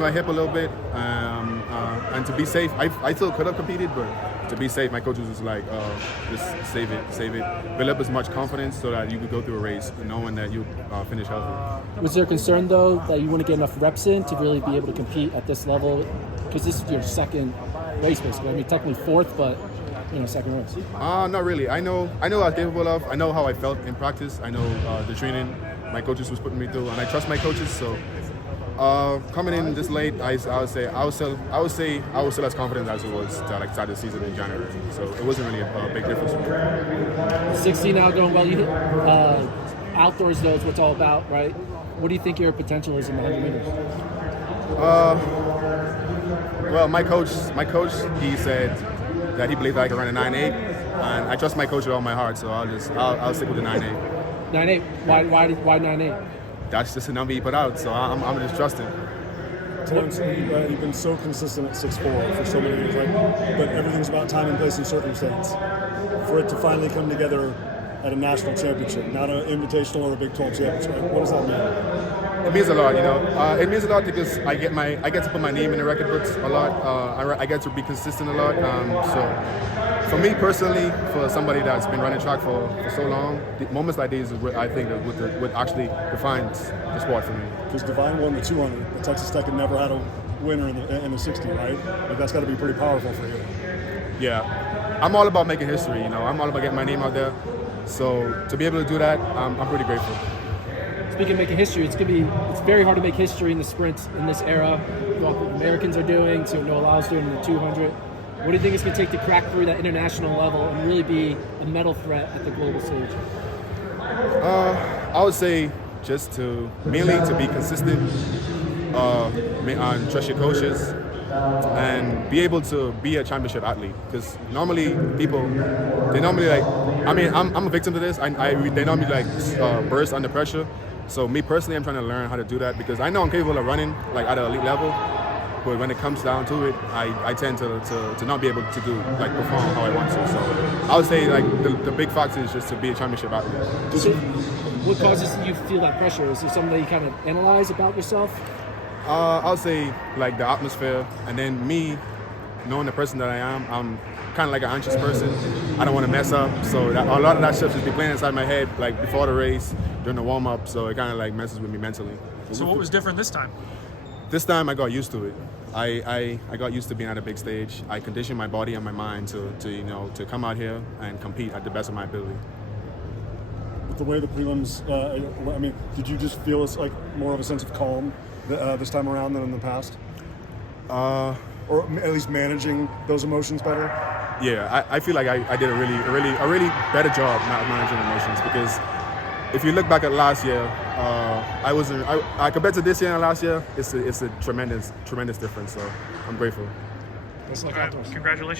my hip a little bit, and to be safe, I still could have competed, but to be safe, my coach was just like, just save it, build up as much confidence so that you could go through a race knowing that you finish healthy. Was there concern though that you wouldn't get enough reps in to really be able to compete at this level? Because this is your second race, basically. I mean, technically fourth, but second race. Not really. I know what I was capable of. I know how I felt in practice. I know the training my coaches was putting me through, and I trust my coaches. So coming in this late, I would say I was still as confident as it was to start the season in January. So it wasn't really a big difference for me. 60 now going well. You outdoors though is what it's all about, right? What do you think your potential is in the 100 meters? Well, my coach, he said that he believed I could run a 9.8, and I trust my coach with all my heart. So I'll stick with the 9.8. 9.8. Why 9.8? That's just a number he put out, so I'm just trusting. Terrence, you've been so consistent at 6'4" for so many years, but everything's about time and place and circumstance. For it to finally come together at a national championship, not an invitational or a Big 12 championship, what does that mean? It means a lot, It means a lot because I get to put my name in the record books a lot. I get to be consistent a lot. So for me personally, for somebody that's been running track for so long, moments like these is what I think would actually define the sport for me. Because Divine won the 200, but Texas Tech had never had a winner in the 60, right? Like that's got to be pretty powerful for you. Yeah, I'm all about making history. I'm all about getting my name out there. So to be able to do that, I'm pretty grateful. Speaking of making history, it's very hard to make history in the sprints in this era. What the Americans are doing, to Noah Lyles doing in the 200. What do you think it's going to take to crack through that international level and really be a medal threat at the global stage? I would say just mainly to be consistent, and trust your coaches, and be able to be a championship athlete. Because normally I'm a victim to this. They normally burst under pressure. So me personally, I'm trying to learn how to do that because I know I'm capable of running at an elite level. But when it comes down to it, I tend to not be able to perform how I want to. So I would say the big factor is just to be a championship athlete. So what causes you to feel that pressure? Is there something that you kind of analyze about yourself? I would say the atmosphere, and then me knowing the person that I am. I'm kind of like an anxious person. I don't want to mess up, so a lot of that stuff just be playing inside my head before the race, during the warm up. So it kind of messes with me mentally. So what was different this time? This time I got used to it. I got used to being at a big stage. I conditioned my body and my mind to come out here and compete at the best of my ability. With the way the prelims, did you just feel it's more of a sense of calm this time around than in the past? Or at least managing those emotions better? Yeah, I feel like I did a really better job managing emotions because if you look back at last year, I compared to this year and last year, it's a tremendous difference. So I'm grateful. Congratulations.